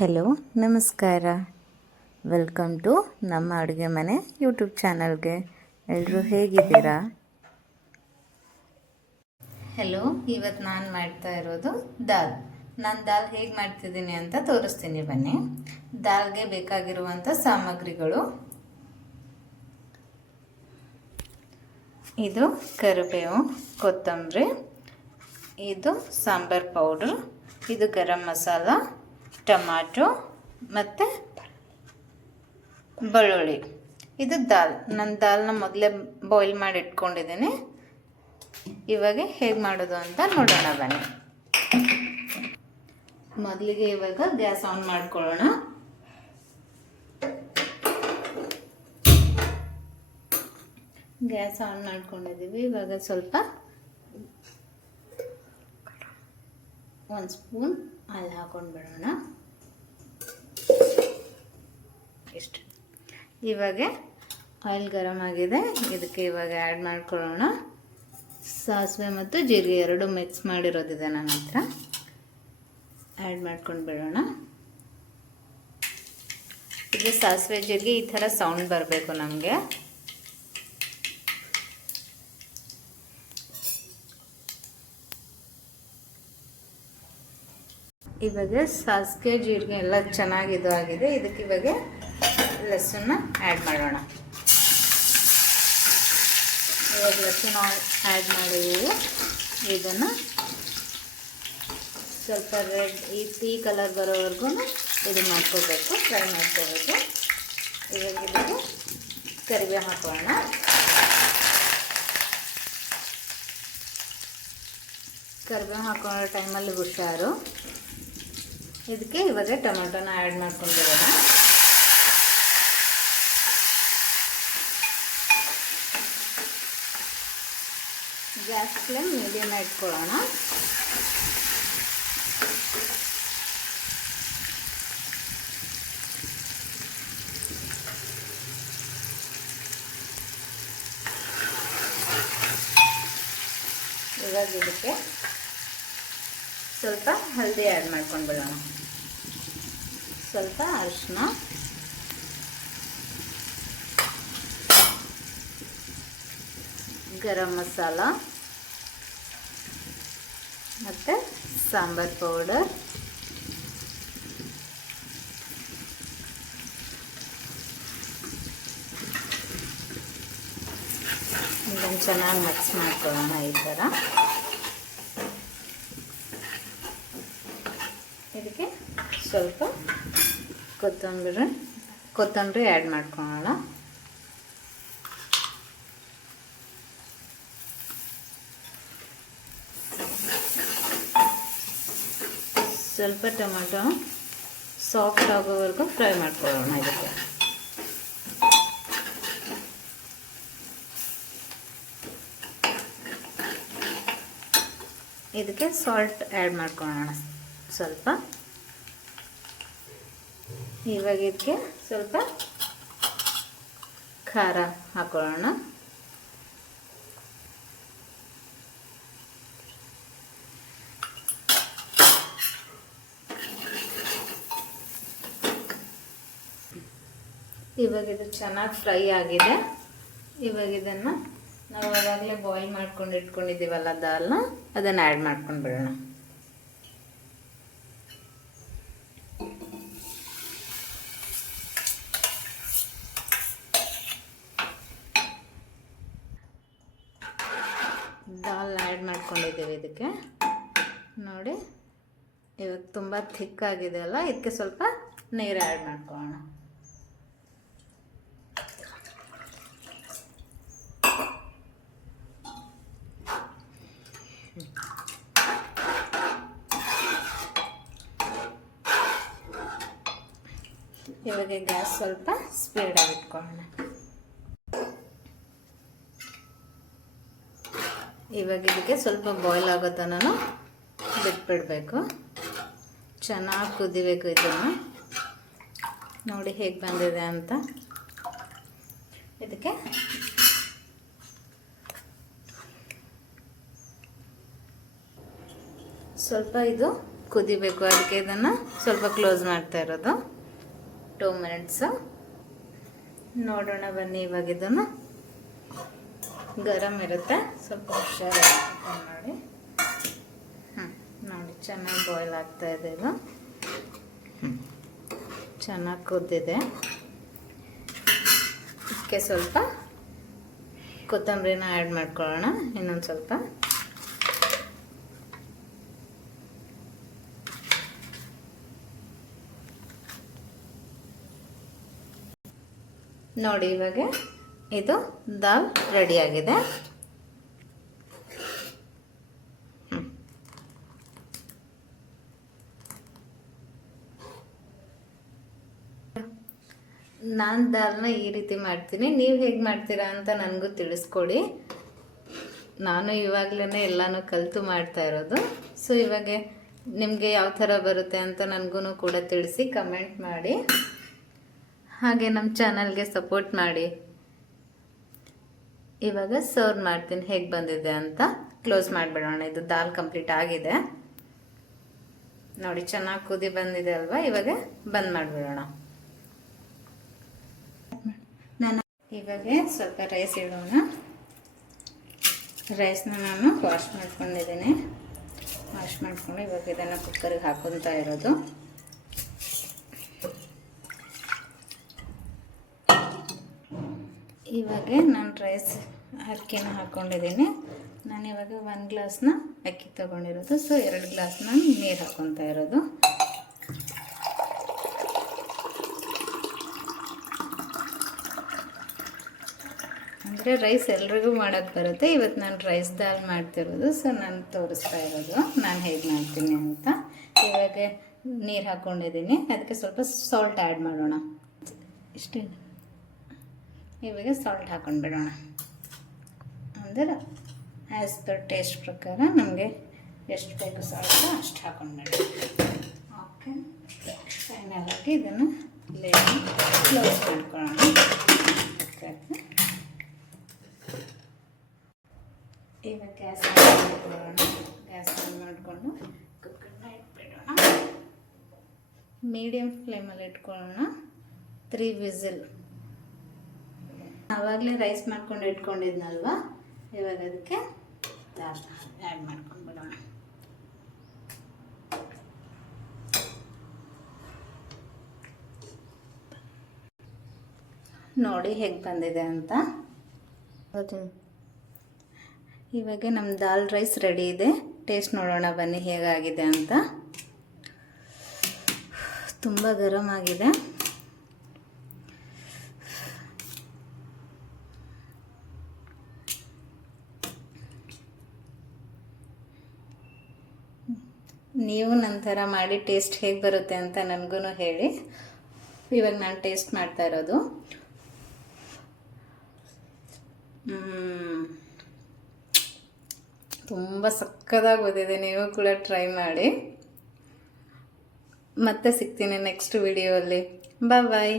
Hello, ನಮಸ್ಕಾರ. Welcome to ನಮ್ಮ ಅಡುಗೆ ಮನೆ ಯೂಟ್ಯೂಬ್ ಚಾನಲ್ಗೆ. ಎಲ್ಲರೂ ಹೇಗಿದ್ದೀರಾ? ಹೆಲೋ, ಇವತ್ತು ನಾನು ಮಾಡ್ತಾ ಇರೋದು ದಾಲ್. ನಾನು ದಾಲ್ ಹೇಗೆ ಮಾಡ್ತಿದ್ದೀನಿ ಅಂತ ತೋರಿಸ್ತೀನಿ, ಬನ್ನಿ. ದಾಲ್ಗೆ ಬೇಕಾಗಿರುವಂಥ ಸಾಮಗ್ರಿಗಳು: ಇದು ಕರಿಬೇವು, ಕೊತ್ತಂಬರಿ, ಇದು ಸಾಂಬಾರ್ ಪೌಡ್ರ್, ಇದು ಗರಂ ಮಸಾಲ, ಟೊಮಾಟೊ ಮತ್ತು ಬೆಳ್ಳುಳ್ಳಿ. ಇದು ದಾಲ್. ನಾನು ದಾಲ್ನ ಮೊದಲೇ ಬಾಯ್ಲ್ ಮಾಡಿ ಇಟ್ಕೊಂಡಿದ್ದೀನಿ. ಇವಾಗ ಹೇಗೆ ಮಾಡೋದು ಅಂತ ನೋಡೋಣ, ಬನ್ನಿ. ಮೊದಲಿಗೆ ಇವಾಗ ಗ್ಯಾಸ್ ಆನ್ ಮಾಡ್ಕೊಳ್ಳೋಣ. ಗ್ಯಾಸ್ ಆನ್ ಮಾಡ್ಕೊಂಡಿದ್ದೀವಿ. ಇವಾಗ ಸ್ವಲ್ಪ 1 ಸ್ಪೂನ್ ಆಯಿಲ್ ಹಾಕೊಂಡು ಬಿಡೋಣ. ಇಷ್ಟು. ಇವಾಗ ಆಯಿಲ್ ಗರಮ್ ಆಗಿದೆ. ಇದಕ್ಕೆ ಇವಾಗ ಆ್ಯಡ್ ಮಾಡ್ಕೊಳ್ಳೋಣ ಸಾಸಿವೆ ಮತ್ತು ಜೀರಿಗೆ, ಎರಡು ಮಿಕ್ಸ್ ಮಾಡಿರೋದಿದೆ ನನ್ನ ಹತ್ರ. ಆ್ಯಡ್ ಮಾಡ್ಕೊಂಡು ಬಿಡೋಣ. ಇದು ಸಾಸಿವೆ ಜೀರಿಗೆ ಈ ಥರ ಸೌಂಡ್ ಬರಬೇಕು ನಮಗೆ. ಇವಾಗ ಸಾಸಿವೆ ಜೀರಿಗೆ ಎಲ್ಲ ಚೆನ್ನಾಗಿ ಇದು ಆಗಿದೆ. ಇದಕ್ಕೆ ಇವಾಗ ಲಸನ್ನ ಆ್ಯಡ್ ಮಾಡೋಣ. ಇವಾಗ ಲಸನ್ನ ಆ್ಯಡ್ ಮಾಡಿದ್ದೀವಿ. ಇದನ್ನು ಸ್ವಲ್ಪ ರೆಡ್ ಈ ಕಲರ್ ಬರೋವರೆಗೂ ಇದು ಮಾಡ್ಕೋಬೇಕು, ಫ್ರೈ ಮಾಡ್ಕೋಬೇಕು. ಇವಾಗ ಇದಕ್ಕೆ ಕರಿಬೇವು ಹಾಕೋಣ. ಕರಿಬೇವು ಹಾಕೊಳ್ಳೋ ಟೈಮಲ್ಲಿ ಹುಷಾರು. ಇದಕ್ಕೆ ಇವಾಗ ಟೊಮೆಟೊನ ಆ್ಯಡ್ ಮಾಡ್ಕೊಂಡಿರೋಣ. ಗ್ಯಾಸ್ ಫ್ಲೇಮ್ ಮೀಡಿಯಮ್ ಇಟ್ಕೊಳ್ಳೋಣ. ಇವಾಗ ಇದಕ್ಕೆ ಸ್ವಲ್ಪ ಹಲ್ದಿ ಆ್ಯಡ್ ಮಾಡ್ಕೊಂಡು ಬಿಡೋಣ. ಸ್ವಲ್ಪ ಅರಿಶಿನ, ಗರಂ ಮಸಾಲ ಮತ್ತು ಸಾಂಬಾರ್ ಪೌಡರ್, ಇದನ್ನು ಚೆನ್ನಾಗಿ ಮಿಕ್ಸ್ ಮಾಡ್ಕೊಳ್ಳೋಣ. ಈ ಥರ ಇದಕ್ಕೆ ಸ್ವಲ್ಪ ಕೊತ್ತಂಬರಿ ಆ್ಯಡ್ ಮಾಡ್ಕೊಳ್ಳೋಣ. ಸ್ವಲ್ಪ ಟೊಮೆಟೊ ಸಾಫ್ಟ್ ಆಗೋವರೆಗೂ ಫ್ರೈ ಮಾಡ್ಕೊಳ್ಳೋಣ. ಇದಕ್ಕೆ ಸಾಲ್ಟ್ ಆ್ಯಡ್ ಮಾಡ್ಕೊಳ್ಳೋಣ ಸ್ವಲ್ಪ. ಇವಾಗ ಇದಕ್ಕೆ ಸ್ವಲ್ಪ ಖಾರ ಹಾಕೊಳ್ಳೋಣ. ಇವಾಗ ಇದು ಚೆನ್ನಾಗಿ ಫ್ರೈ ಆಗಿದೆ. ಇವಾಗ ಇದನ್ನು ನಾವು ಆವಾಗಲೇ ಬಾಯ್ಲ್ ಮಾಡ್ಕೊಂಡು ಇಟ್ಕೊಂಡಿದ್ದೀವಲ್ಲ ದಾಲ್ನ, ಅದನ್ನು ಆ್ಯಡ್ ಮಾಡ್ಕೊಂಡು ಬಿಡೋಣ. ದಾಲ್ ಆ್ಯಡ್ ಮಾಡ್ಕೊಂಡಿದ್ದೀವಿ. ಇದಕ್ಕೆ ನೋಡಿ, ಇವಾಗ ತುಂಬ ಥಿಕ್ ಆಗಿದೆ ಅಲ್ಲ, ಇದಕ್ಕೆ ಸ್ವಲ್ಪ ನೀರು ಆ್ಯಡ್ ಮಾಡ್ಕೊಳ್ಳೋಣ. ಇವಾಗ ಗ್ಯಾಸ್ ಸ್ವಲ್ಪ ಸ್ಪೀಡಾಗಿ ಇಟ್ಕೊಳ್ಳೋಣ. ಇವಾಗ ಇದಕ್ಕೆ ಸ್ವಲ್ಪ ಬಾಯ್ಲ್ ಆಗೋ ತನಕ ಬಿಟ್ಬಿಡಬೇಕು. ಚೆನ್ನಾಗಿ ಕುದಿಬೇಕು. ಇದನ್ನು ನೋಡಿ ಹೇಗೆ ಬಂದಿದೆ ಅಂತ. ಇದಕ್ಕೆ ಸ್ವಲ್ಪ ಇದು ಕುದಿಬೇಕು. ಅದಕ್ಕೆ ಇದನ್ನು ಸ್ವಲ್ಪ ಕ್ಲೋಸ್ ಮಾಡ್ತಾ ಇರೋದು 2 ಮಿನಿಟ್ಸು. ನೋಡೋಣ ಬನ್ನಿ. ಇವಾಗ ಇದನ್ನು ಗರಂ ಇರುತ್ತೆ, ಸ್ವಲ್ಪ ಹುಷಾರಾಗಿ ಓಪನ್ ಮಾಡಿ. ನೋಡಿ ಚೆನ್ನಾಗಿ ಬಾಯ್ಲ್ ಆಗ್ತಾ ಇದೆ. ಇದು ಚೆನ್ನಾಗಿ ಕುದ್ದಿದೆ. ಇದಕ್ಕೆ ಸ್ವಲ್ಪ ಕೊತ್ತಂಬರಿನ ಆ್ಯಡ್ ಮಾಡ್ಕೊಳ್ಳೋಣ. ಇನ್ನೊಂದು ಸ್ವಲ್ಪ ನೋಡಿ. ಇವಾಗ ಇದು ದಾಲ್ ರೆಡಿಯಾಗಿದೆ. ನಾನು ದಾಲ್ನ ಈ ರೀತಿ ಮಾಡ್ತೀನಿ, ನೀವು ಹೇಗೆ ಮಾಡ್ತೀರಾ ಅಂತ ನನಗೂ ತಿಳಿಸ್ಕೊಡಿ. ನಾನು ಇವಾಗಲೇ ಎಲ್ಲನೂ ಕಲಿತು ಮಾಡ್ತಾ ಇರೋದು. ಸೊ ಇವಾಗ ನಿಮಗೆ ಯಾವ ಥರ ಬರುತ್ತೆ ಅಂತ ನನಗೂ ಕೂಡ ತಿಳಿಸಿ, ಕಮೆಂಟ್ ಮಾಡಿ. ಹಾಗೆ ನಮ್ಮ ಚಾನಲ್ಗೆ ಸಪೋರ್ಟ್ ಮಾಡಿ. ಇವಾಗ ಸರ್ವ್ ಮಾಡ್ತೀನಿ ಹೇಗೆ ಬಂದಿದೆ ಅಂತ. ಕ್ಲೋಸ್ ಮಾಡಿಬಿಡೋಣ. ಇದು ದಾಲ್ ಕಂಪ್ಲೀಟ್ ಆಗಿದೆ ನೋಡಿ. ಚೆನ್ನಾಗಿ ಕುದಿ ಬಂದಿದೆ ಅಲ್ವಾ? ಇವಾಗ ಬಂದ್ ಮಾಡಿಬಿಡೋಣ. ಇವಾಗ ಸ್ವಲ್ಪ ರೈಸ್ ಇಡೋಣ. ರೈಸ್ನ ನಾನು ವಾಶ್ ಮಾಡ್ಕೊಂಡಿದ್ದೀನಿ. ವಾಶ್ ಮಾಡಿಕೊಂಡು ಇವಾಗ ಇದನ್ನು ಕುಕ್ಕರಿಗೆ ಹಾಕೊತಾ ಇರೋದು. ಇವಾಗ ನಾನು ರೈಸ್ ಅಕ್ಕಿನ ಹಾಕ್ಕೊಂಡಿದ್ದೀನಿ. ನಾನಿವಾಗ 1 ಗ್ಲಾಸ್ನ ಅಕ್ಕಿ ತೊಗೊಂಡಿರೋದು. ಸೊ 2 ಗ್ಲಾಸ್ನ ನೀರು ಹಾಕ್ಕೊತಾ ಇರೋದು. ಅಂದರೆ ರೈಸ್ ಎಲ್ರಿಗೂ ಮಾಡೋಕ್ಕೆ ಬರುತ್ತೆ. ಇವತ್ತು ನಾನು ರೈಸ್ ದಾಲ್ ಮಾಡ್ತಿರೋದು. ಸೊ ನಾನು ತೋರಿಸ್ತಾ ಇರೋದು ನಾನು ಹೇಗೆ ಮಾಡ್ತೀನಿ ಅಂತ. ಇವಾಗ ನೀರು ಹಾಕ್ಕೊಂಡಿದ್ದೀನಿ, ಅದಕ್ಕೆ ಸ್ವಲ್ಪ ಸಾಲ್ಟ್ ಆ್ಯಡ್ ಮಾಡೋಣ. ಇಷ್ಟೇ. ಇವಾಗ ಸಾಲ್ಟ್ ಹಾಕ್ಕೊಂಡ್ಬಿಡೋಣ. ಅಂದರೆ ಆ್ಯಸ್ ಪರ್ ಟೇಸ್ಟ್ ಪ್ರಕಾರ ನಮಗೆ ಎಷ್ಟು ಬೇಕು ಸಾಲ್ಟ್ ಅಷ್ಟು ಹಾಕ್ಕೊಂಡ್ಬಿಡೋಣ. ಓಕೆ, ಫೈನಲಾಗಿ ಇದನ್ನು ಕ್ಲೋಸ್ ಮಾಡ್ಕೊಳ್ಳೋಣ. ಇವಾಗ ಗ್ಯಾಸ್ ಆನ್ ಮಾಡ್ಕೊಳ್ಳೋಣ. ಗ್ಯಾಸ್ ಆನ್ ಮಾಡಿಕೊಂಡು ಕುಕ್ಕರ್ನ ಇಟ್ಬಿಡೋಣ. ಮೀಡಿಯಮ್ ಫ್ಲೇಮಲ್ಲಿ ಇಟ್ಕೊಳ್ಳೋಣ. 3 ವಿಸಿಲ್. ಆವಾಗಲೇ ರೈಸ್ ಮಾಡ್ಕೊಂಡು ಇಟ್ಕೊಂಡಿದ್ನಲ್ವ, ಇವಾಗ ಅದಕ್ಕೆ ದಾಲ್ ಆ್ಯಡ್ ಮಾಡ್ಕೊಂಡು ಬಿಡೋಣ. ನೋಡಿ ಹೇಗೆ ಬಂದಿದೆ ಅಂತ. ಇವಾಗ ನಮ್ಮ ದಾಲ್ ರೈಸ್ ರೆಡಿ ಇದೆ. ಟೇಸ್ಟ್ ನೋಡೋಣ ಬನ್ನಿ ಹೇಗಾಗಿದೆ ಅಂತ. ತುಂಬ ಗರಂ ಆಗಿದೆ. ನೀವು ನಂತರ ಮಾಡಿ ಟೇಸ್ಟ್ ಹೇಗೆ ಬರುತ್ತೆ ಅಂತ ನನಗೂ ಹೇಳಿ. ಇವಾಗ ನಾನು ಟೇಸ್ಟ್ ಮಾಡ್ತಾ ಇರೋದು. ತುಂಬ ಸಕ್ಕತ್ತಾಗಿ ಬಂದಿದೆ. ನೀವು ಕೂಡ ಟ್ರೈ ಮಾಡಿ. ಮತ್ತೆ ಸಿಗ್ತೀನಿ ನೆಕ್ಸ್ಟ್ ವಿಡಿಯೋಲ್ಲಿ. ಬಾಯ್.